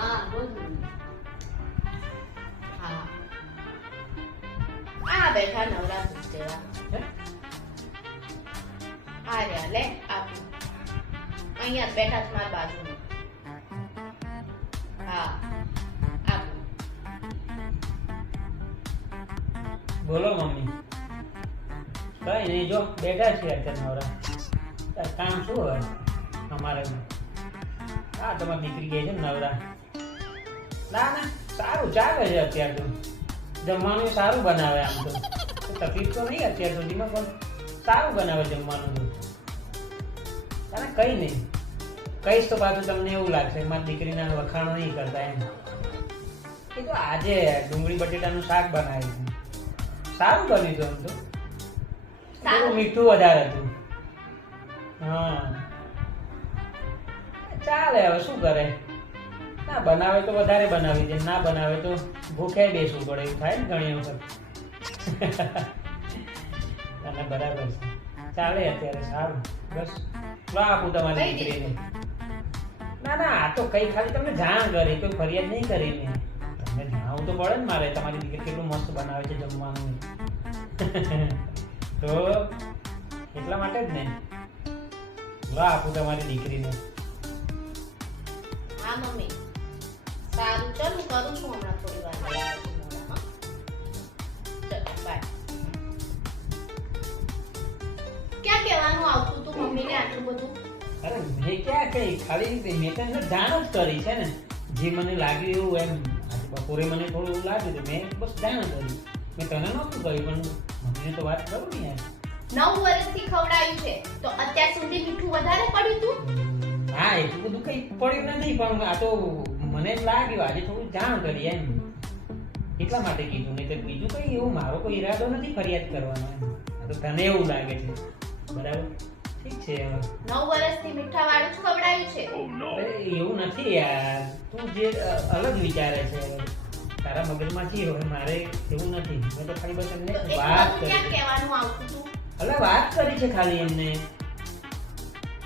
હા બોલ હા આ બેઠા નવરા જેવા આ રહ્યા લે આપું અહીંયા બેઠા છે મારી બાજુમાં હા આપું બોલો મમ્મી. કઈ નહીં, જો બેઠા છીએ અત્યારે નવરા. કામ શું હોય અમારે? હા, તમારી દીકરી ગઈ છે ને નવરા. ના ના, સારું ચાલે છે અત્યાર તો. જમવાનું સારું બનાવે, આમ તો તકલીફ તો નહીં અત્યાર સુધીમાં, પણ સારું બનાવે જમવાનું તો. અને કઈ નહીં, કહીશ તો પાછું તમને એવું લાગશે કે મારી દીકરીના વખાણો નહીં કરતા એમ. એ તો આજે ડુંગળી બટેટાનું શાક બનાવ્યું છે, સારું બન્યું હતું. આમ તો થોડું મીઠું વધારે હતું. હા, ચાલે, હવે શું કરે. ના બનાવે તો વધારે બનાવી દે, ના બનાવે તો ભૂખે બેસવું પડે, એવું થાય ને ઘણી વખત. અને બરાબર છે, ચાલે અત્યારે સારું. બસ લો આપું તમારી દીકરીને. ના ના, આ તો કઈ ખાલી તમને જાણ કરી, કોઈ ફરિયાદ નહીં કરી મેં. તમને જણાવવું તો પડે ને મારે, તમારી દીકરી કેટલું મસ્ત બનાવે છે જમવાનું. તો એટલા માટે જ ને. લો આપું તમારી દીકરીને. હા મમ્મી સારું, ચાલ હું કરું છું હમણાં થોડી વાર. ચલો બાય. ક્યાં કહેવાનું આવતું તું મમ્મીને આટલું બધું? અરે મેં ક્યાં કઈ, ખાલી મેં તને જાણ જ કરી છે ને, જે મને લાગ્યું એવું. એમ આજે બપોરે મને થોડું એવું લાગ્યું તો મેં બસ જાણ કરી. મેં તને નહોતું કહ્યું, પણ મમ્મીને તો વાત કરું ને યાર. 9 વર્ષથી ખવડાયું છે તો અત્યાર સુધી મીઠું વધારે પડ્યું તું? હા, એટલું બધું કઈ પડ્યું નથી, પણ આ તો મને જ લાગ્યું આજે થોડું જાણ કરી એમ, એટલા માટે કીધું. નહીં તો બીજું કઈ એવું મારો કોઈ ઈરાદો નથી ફરિયાદ કરવાનો એમ. આ તો તને એવું લાગે છે, બરાબર? ઠીક છે. હવે 9 વર્ષથી મીઠા વાળું જ ખવડાયું છે. અરે એવું નથી યાર, તું જે અલગ વિચારે છે તારા મગજમાં જે હોય, મારે એવું નથી. મેં તો ખાલી બસ એમને તો એટલું વાત બધું કરી. ક્યાં કહેવાનું આવતું તું? અલા વાત કરી છે ખાલી એમને,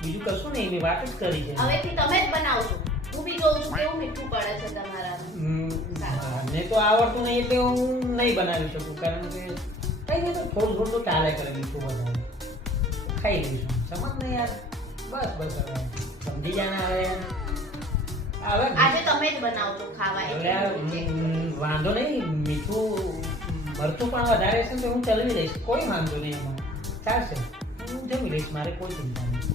બીજું કશું નહીં. મેં વાત જ કરી છે. હવેથી તમે જ બનાવજો. હું બી જોઉં છું કેવું મીઠું પડે છે તમારા. મને તો આવડતું નહીં એટલે હું નહીં બનાવી શકું, કારણ કે કઈ નહીં, તો થોડું થોડું તો ચાલે કરે. મીઠું વધારે ખાઈ લઈશું, સમજ ને યાર. બસ બસ, હવે સમજી જાને. હવે આજે તમે જ બનાવજો ખાવા હવે એટલે. વાંધો નહીં, મીઠું મરચું પણ વધારે છે તો હું ચલાવી લઈશ, કોઈ વાંધો નહીં એમાં. ચાલશે, હું જમી લઈશ, મારે કોઈ ચિંતા નહીં.